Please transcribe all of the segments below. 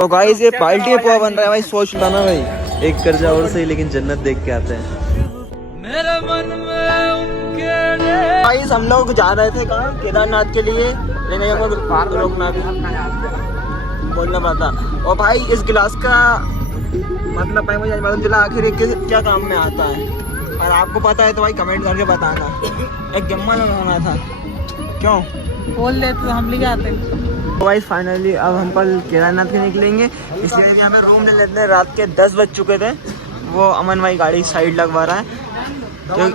तो गाइस ये पार्टी पोहा बन रहा है भाई, सोच लो ना भाई, एक कर्जा और सही लेकिन जन्नत देख के आते हैं। मेरे मन में गाइस हम लोग जा रहे थे कहाँ, केदारनाथ के लिए, लेकिन रोकना भी बोलना पड़ता। और भाई इस गिलास का मतलब भाई मुझे मालूम चला आखिर ये क्या काम में आता है, और आपको पता है तो भाई कमेंट करके बताना। एक गिम्मा लगाना था, क्यों बोल लेते तो हम ले आते। तो भाई फाइनली अब हम कल केदारनाथ के निकलेंगे, इसलिए भी हमें रूम ले लेते हैं। रात के 10 बज चुके थे। वो अमन भाई गाड़ी साइड लगवा रहा है, तो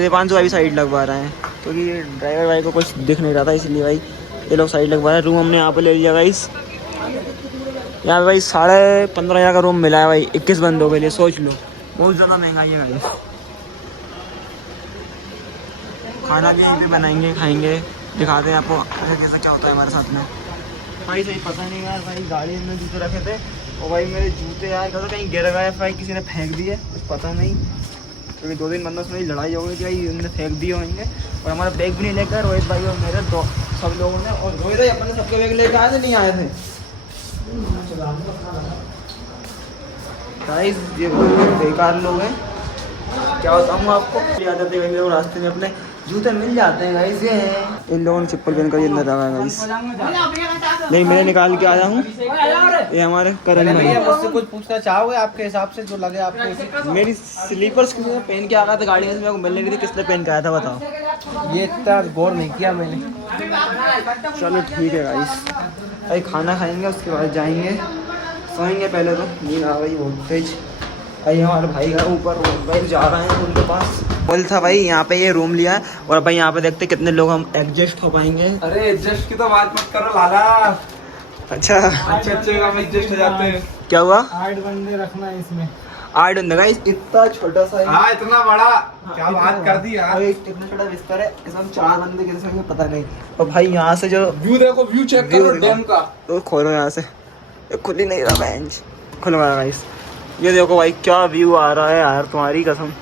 दीपांशु भाई साइड लगवा रहा है, क्योंकि तो ड्राइवर भाई को कुछ दिख नहीं रहा था, इसलिए भाई ये लोग साइड लगवा रहे हैं। रूम हमने यहाँ पे ले लिया गाइस, यहाँ पे भाई 15,500 का रूम मिला है भाई 21 बंदों के लिए। सोच लो बहुत ज़्यादा महंगाई है गाइस। खाना भी यहीं पे बनाएंगे, खाएंगे, दिखाते हैं आपको कैसा क्या होता है हमारे साथ में। भाई सही पता नहीं यार, भाई गाड़ी में जूते रखे थे और भाई मेरे जूते यार कहीं गिर गए, भाई किसी ने फेंक दिए, कुछ पता नहीं, क्योंकि 2 दिन बंदों से मेरी लड़ाई हो गई थी भाई, उन्होंने फेंक दिए होंगे। और हमारा बैग भी नहीं लेकर रोहित भाई और मेरे दो सब लोगों ने, और रोहित भाई अपने सबके बैग लेकर आए थे, नहीं आए थे गाइस। ये बहुत बेकार लोग हैं, क्या बताऊँ आपको। आ जाते हैं लोग रास्ते में, अपने जूते मिल जाते हैं गाइस। ये हैं इन लोगों ने चप्पल पहन कर ये अंदर रखा है गाइस, नहीं मैंने निकाल के आया हूँ। ये हमारे करण भाई, मुझसे कुछ पूछना चाहोगे आपके हिसाब से जो लगे आपको? मेरी स्लीपर्स किसी ने पहन के आ गया था गाड़ी में, मेरे को मिलने के लिए, किसने पहन के आया था बताओ? ये इतना गौर नहीं किया मैंने। चलो ठीक है गाइस, भाई खाना खाएंगे उसके बाद जाएंगे, सोएंगे पहले तो, नींद आ गई बहुत तेज। भाई हमारे भाई का ऊपर भाई जा रहे हैं उनके पास, बोल था भाई यहाँ पे ये रूम लिया है, और भाई यहाँ पे देखते कितने लोग हम एडजस्ट हो पाएंगे। अरे एडजस्ट की तो बात मत करो लाला। अच्छा अच्छे हम एडजस्ट हो जाते हैं। क्या हुआ? 8 बंदे रखना है इसमें। 8 बंदे गाइस, इतना छोटा सा, हाँ इतना बड़ा, क्या बात कर दी यार। इतना छोटा बिस्तर है, इसमें 4 बंदे कैसे होंगे पता नहीं। और भाई यहाँ से जो व्यू देखो, व्यू चेक करो डैम का। तो खोलो यहाँ से, खुल ही नहीं रहा बेंच, खुलवा गाइस। ये देखो भाई क्या व्यू आ रहा है यार, तुम्हारी कसम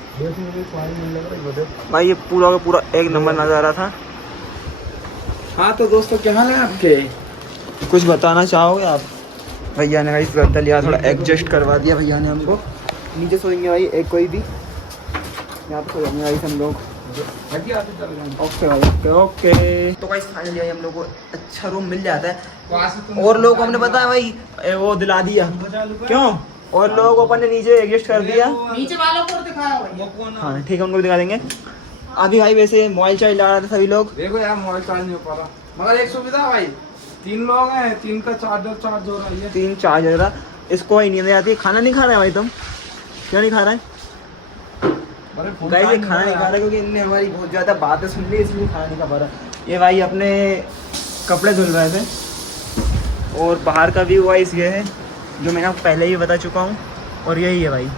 भाई, ये पूरा का पूरा एक नंबर नज़ारा था। हाँ तो दोस्तों क्या हाल है आपके? कुछ बताना चाहोगे आप? भैया ने भाई गद्दा लिया, थोड़ा एडजस्ट करवा दिया भैया ने हमको। नीचे सोएंगे भाई एक कोई भी, यहाँ पे सो जाएंगे भाई हम लोग। ओके भाई, ओके ओके। तो भाई फाइनली हम लोग को अच्छा रूम मिल जाता है, और लोग हमने पता है भाई वो दिला दिया, क्यों? और लोगों को अपन ने नीचे एडजस्ट कर दिया, नीचे वालों को दिखाया भाई। हाँ ठीक है, उनको भी दिखा देंगे। अभी भाई वैसे मोबाइल चार्ज लगा रहे थे सभी लोग, देखो यार मोबाइल चार्ज नहीं हो पा रहा, मगर एक सुविधा भाई, 3 लोग हैं, 3 का चार्जर चार्ज हो रहा है। 3 चार्ज हो रहा, इसको ही नींद आती है। खाना नहीं खा रहा है भाई तुम? क्यों नहीं खा रहा है? गाइस ये खाना नहीं खा रहा क्योंकि इनने हमारी बहुत ज़्यादा बातें सुन ली, इसलिए खाना नहीं खा पा रहा। ये भाई अपने कपड़े धुल रहे थे, और बाहर का व्यू वाइस ये है जो मैंने आपको पहले ही बता चुका हूँ, और यही है भाई।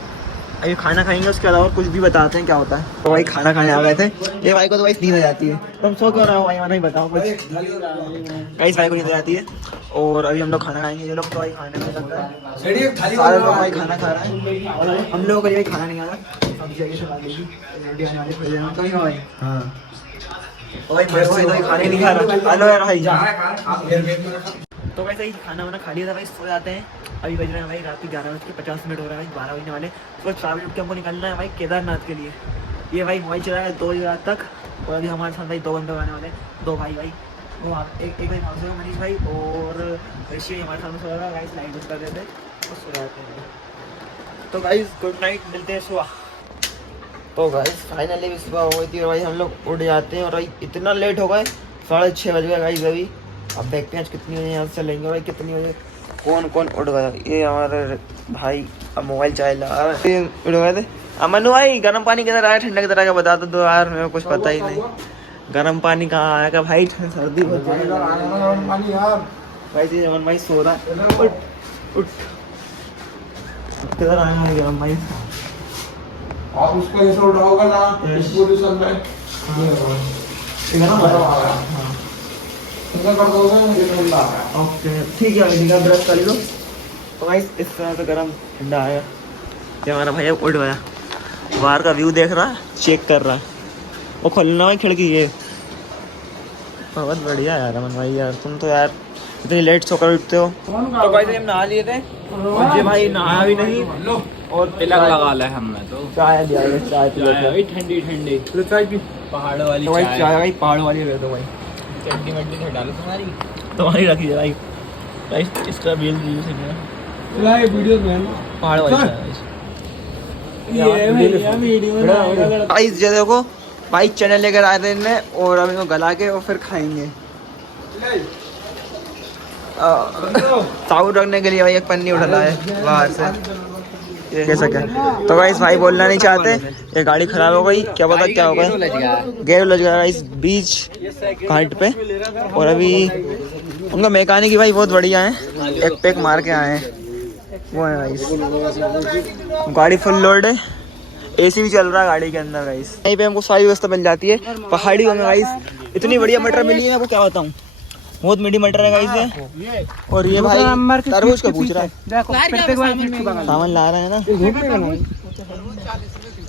अभी खाना खाएंगे, उसके अलावा कुछ भी बताते हैं क्या होता है। तो भाई खाना खाने आ गए थे, ये भाई को तो भाई नींद आ जाती है। तुम सो क्यों रहे हो भाई, नहीं बताओ कुछ। गाइस भाई को नींद आ जाती है, और अभी हम लोग खाना खाएंगे। ये लोग तो भाई खाने में लग रहा है, सारे लोग भाई खाना खा रहे हैं, और हम लोगों को भाई खाना नहीं आ रहा। हाँ भाई खाने नहीं खा रहा, हेलो यार भाई। तो वैसे ही खाना वाना खा लिया था भाई, सो जाते हैं। अभी बज रहे हैं भाई रात के 11:50 हो रहा है भाई, 12 बजने वाले। तो 4 बजे उठ के हमको निकलना है भाई केदारनाथ के लिए। ये भाई मोबाइल चला है 2 बजे रात तक, और अभी हमारे साथ भाई 2 बंदे आने वाले, 2 भाई वो एक भाई मानसो मनीष भाई और ऋषि हमारे सामने सो रहा है। गाइस लाइट बंद कर देते और सो जाते हैं। तो गाइस गुड नाइट, मिलते हैं सुबह। तो गाइस फाइनली भी सुबह हो गई थी, और भाई हम लोग उठ जाते हैं, और भाई इतना लेट हो गए, 6:30 बज गए गाइस अभी। अब देखते हैं आज कितनी बजे यहाँ से चलेंगे भाई, कितनी बजे कौन कौन उठ गया। ये हमारे भाई अब मोबाइल चार्ज लगा रहे उठ गए थे। अमनु भाई गर्म पानी किधर आया, ठंडा किधर आया, बता दो यार, मेरे को कुछ पता ही नहीं। गर्म पानी कहाँ आया भाई, सर्दी बहुत भाई। जी अमन भाई सो रहा है, उठ किधर आया गर्म पानी? आप उसको ऐसे उठाओगे ना इस पोजीशन में, ओके ठीक है भाई, ठीक है ब्रश कर लो। तो भाई इस तरह से गर्म ठंडा आया। ये हमारा भैया उठ गया, बाहर का व्यू देख रहा है, चेक कर रहा है। वो खोलना भाई खिड़की, ये बहुत बढ़िया यार अमन भाई, यार तुम तो यार इतनी लेट सोकर उठते हो। तो भाई हम नहा लिए थे और ये भाई नहाया भी नहीं और तिलक लगा ले हमने तो। चाय दिया, चाय पी लेते हैं। ठंडी ठंडी चाय पी, पहाड़ों वाली तो भाई चाय। चाय भाई पहाड़ वाली दे दो भाई, चटनी वटनी से डालो तुम्हारी रखी है भाई। भाई इसका बिल वीडियो से लाइव वीडियो में पहाड़ वाली चाय भाई। ये देखो भाई चने लेकर आए थे इनने और अब इनको गला के और फिर खाएंगे। साबुत रखने के लिए भाई एक पन्नी उठा लाए बाहर से, कैसा क्या। तो भाई भाई बोलना नहीं चाहते, ये गाड़ी खराब हो गई, क्या पता क्या होगा, गेयर लग गया इस बीच घाट पे। और अभी उनका मैकेनिक ही भाई बहुत बढ़िया है, एक पैक मार के आए हैं वो है भाई। गाड़ी फुल लोड है, एसी भी चल रहा है गाड़ी के अंदर गाइस। यहीं पे हमको सारी व्यवस्था मिल जाती है पहाड़ियों में गाइस। इतनी बढ़िया मटर मिली है, मैं आपको क्या बताऊं, बहुत मीठी मटर है गाइस ये। और ये भाई तरबूज का पूछ रहा है, सामान ला रहे हैं ना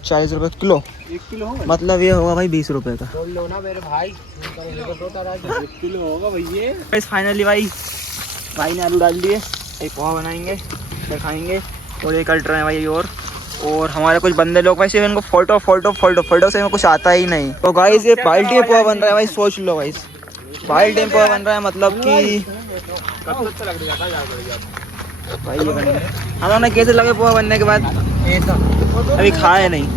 40 रुपए किलो, मतलब ये होगा भाई 20 रुपए का। फाइनली भाई ने आलू डाल दिए, एक पोहा बनाएंगे फिर खाएंगे। और ये कट रहे हैं भाई और हमारे कुछ बंदे लोग भाई सिर्फ इनको फोटो से इनको कुछ आता ही नहीं। तो गाइस ये बाल्टी में पोहा बन रहा है भाई, सोच लो गाइस, बाल्टी में पोहा बन रहा है, मतलब कि भाई ये बन रहा है। हम लोगों ने कैसे लगे पोहा बनने के बाद, अभी खाए नहीं।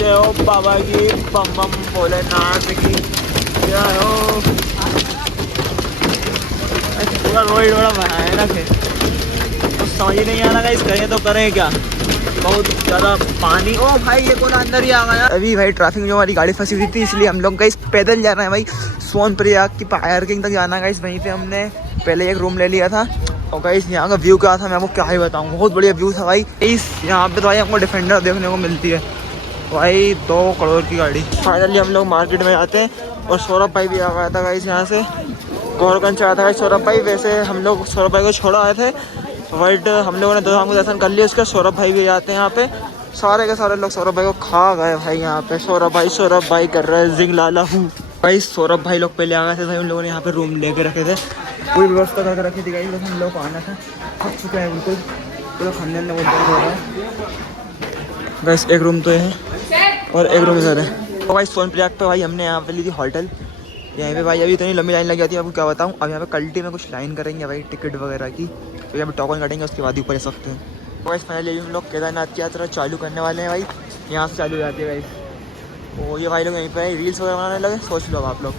जय हो बाबा की, बम बम भोलेनाथ की जय हो। पूरा रोड बड़ा भयानक है, तो समझ ही नहीं आ रहा इस करें तो करें क्या, बहुत ज़्यादा पानी। ओ भाई ये कोना अंदर ही आ गया। अभी भाई ट्रैफिक में जो हमारी गाड़ी फंसी हुई थी, इसलिए हम लोग गाइस पैदल जा रहे हैं भाई सोनप्रयाग की पार्किंग तक जाना है गाइस। वहीं पे हमने पहले एक रूम ले लिया था। और गाइस यहाँ का व्यू क्या था मैं आपको क्या ही बताऊँ, बहुत बढ़िया व्यू था भाई। इस यहाँ पे तो भाई हमको डिफेंडर देखने को मिलती है भाई, 2 करोड़ की गाड़ी। फाइनली हम लोग मार्केट में आते हैं और सौरभ भाई भी आ गया था गाइस यहाँ से, गौरगंज से आया था सौरभ भाई। वैसे हम लोग सौरभ भाई को छोड़ा आए थे, बट हम लोगों ने धाम को दर्शन कर लिया उसका। सौरभ भाई भी आते हैं यहाँ पे, सारे के सारे लोग सौरभ भाई को खा गए भाई यहाँ पे। सौरभ भाई कर रहे हैं जिंग लाला हूँ भाई। सौरभ भाई लोग पहले आ गए थे भाई, उन लोगों ने यहाँ पे रूम लेके रखे थे, पूरी व्यवस्था करके रखी थी गाइस। हम लोग को आना था, थक चुके हैं बिल्कुल, पूरा खाने अंदर बोलते हो रहा है गाइस। एक रूम तो ये है और एक रूम इधर है। तो भाई सोनप्रयाग पे भाई हमने यहाँ पे ली थी होटल, यहाँ पे भाई अभी इतनी लंबी लाइन लग जाती है आपको क्या बताऊँ। अब यहाँ पे कल्टी में कुछ लाइन करेंगे भाई टिकट वगैरह की, तो यहाँ पे टोकन कटेंगे उसके बाद ही ऊपर जा सकते हैं। तो भाई फाइनली हम लोग केदारनाथ की यात्रा चालू करने वाले हैं भाई, यहाँ से चालू हो जाती है भाई। और ये भाई लोग यहीं पर रील्स वगैरह बनाने लगे, सोच लो आप लोग।